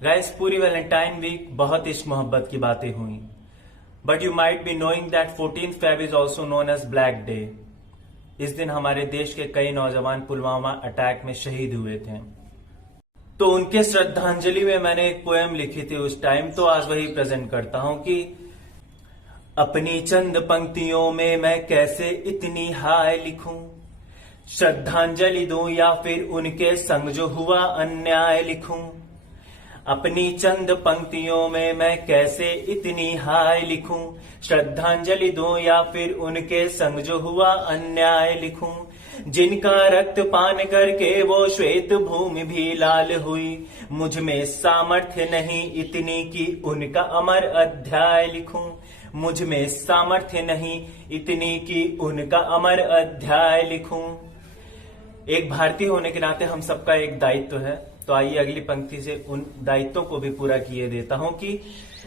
Guys, पूरी Valentine week बहुत इश्क मोहब्बत की बातें हुई। But you might be knowing that 14th Feb is also known as black day. इस दिन हमारे देश के कई नौजवान पुलवामा अटैक में शहीद हुए थे। तो उनके श्रद्धांजलि में मैंने एक पोएम लिखी थी उस टाइम, तो आज वही प्रेजेंट करता हूं कि अपनी चंद पंक्तियों में मैं कैसे इतनी हाय लिखूं, श्रद्धांजलि दूं या फिर उनके संग जो हुआ अन्याय लिखूं। अपनी चंद पंक्तियों में मैं कैसे इतनी हाय लिखूं, श्रद्धांजलि दूं या फिर उनके संग जो हुआ अन्याय लिखूं। जिनका रक्त पान करके वो श्वेत भूमि भी लाल हुई, मुझ में सामर्थ्य नहीं इतनी कि उनका अमर अध्याय लिखूं। मुझ में सामर्थ्य नहीं इतनी कि उनका अमर अध्याय लिखूं। एक भारतीय होने के नाते हम सबका एक दायित्व है, तो आइए अगली पंक्ति से उन दायित्वों को भी पूरा किए देता हूं कि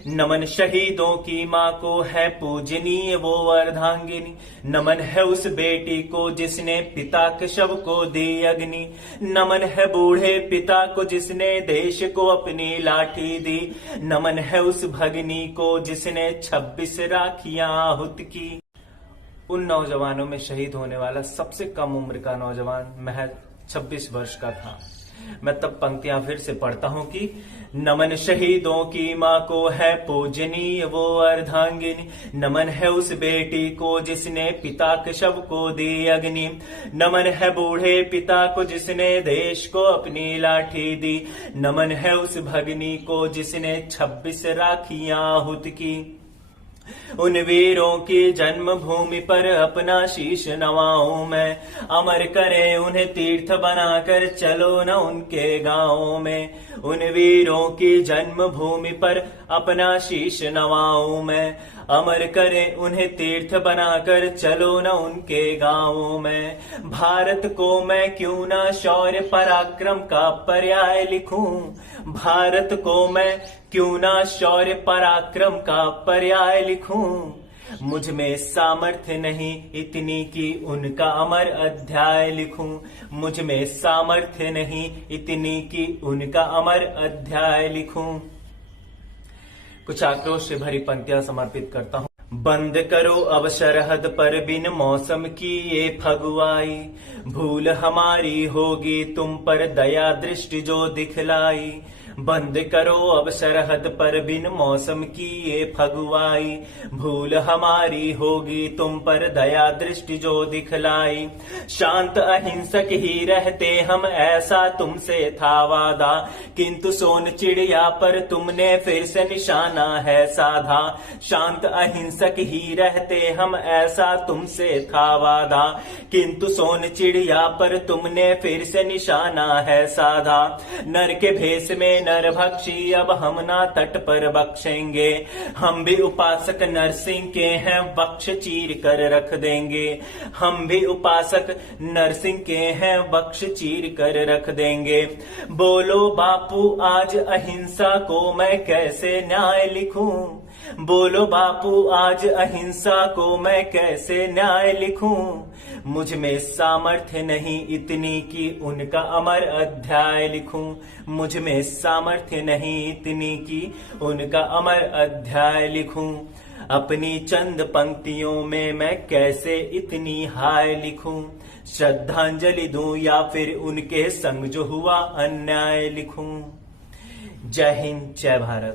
नमन शहीदों की मां को है पूजनीय वो अर्धांगिनी, नमन है उस बेटी को जिसने पिता के शव को दी अग्नि, नमन है बूढ़े पिता को जिसने देश को अपनी लाठी दी, नमन है उस भगनी को जिसने 26 राखियां आहुत की। उन नौजवानों में शहीद होने वाला सबसे कम उम्र का नौजवान महज 26 वर्ष का था। मैं तब पंक्तियां फिर से पढ़ता हूं कि नमन शहीदों की मां को है पूजनीय वो अर्धांगिनी, नमन है उस बेटी को जिसने पिता के शव को दी अग्नि, नमन है बूढ़े पिता को जिसने देश को अपनी लाठी दी, नमन है उस भगनी को जिसने 26 राखियां आहुत की। उन वीरों की जन्मभूमि पर अपना शीश नवाऊं मैं, अमर करे उन्हें तीर्थ बनाकर चलो न उनके गांवों में। उन वीरों की जन्मभूमि पर अपना शीश नवाऊं मैं, अमर करे उन्हें तीर्थ बनाकर चलो न उनके गांवों में। भारत को मैं क्यों ना शौर्य पराक्रम का पर्याय लिखूं, भारत को मैं क्यों ना शौर्य पराक्रम का पर्याय लिखूं। मुझ में सामर्थ्य नहीं इतनी कि उनका अमर अध्याय लिखूं, मुझ में सामर्थ्य नहीं इतनी कि उनका अमर अध्याय लिखूं। कुछ आक्रोश से भरी पंक्तियां समर्पित करता हूं। बंद करो अब सरहद पर बिन मौसम की ये फगुआई, भूल हमारी होगी तुम पर दया दृष्टि जो दिखलाई। बंद करो अब सरहद पर बिन मौसम की ये फगुआई, भूल हमारी होगी तुम पर दया दृष्टि जो दिखलाई। शांत अहिंसक ही रहते हम ऐसा तुमसे था वादा, किंतु सोन चिड़िया पर तुमने फिर से निशाना है साधा। शांत अहिंसक ही रहते हम ऐसा तुमसे था वादा, किंतु सोन चिड़िया पर तुमने फिर से निशाना है साधा। नर के भेष में नरभक्षी अब हम ना तट पर बख्शेंगे, हम भी उपासक नरसिंह के हैं वक्ष चीर कर रख देंगे। हम भी उपासक नरसिंह के हैं वक्ष चीर कर रख देंगे। बोलो बापू आज अहिंसा को मैं कैसे न्याय लिखूं, बोलो बापू आज अहिंसा को मैं कैसे न्याय लिखूं। मुझ में सामर्थ्य नहीं इतनी कि उनका अमर अध्याय लिखूं, मुझ में सामर्थ्य नहीं इतनी कि उनका अमर अध्याय लिखूं। अपनी चंद पंक्तियों में मैं कैसे इतनी हाय लिखूं, श्रद्धांजलि दूं या फिर उनके संग जो हुआ अन्याय लिखूं। जय हिंद, जय भारत।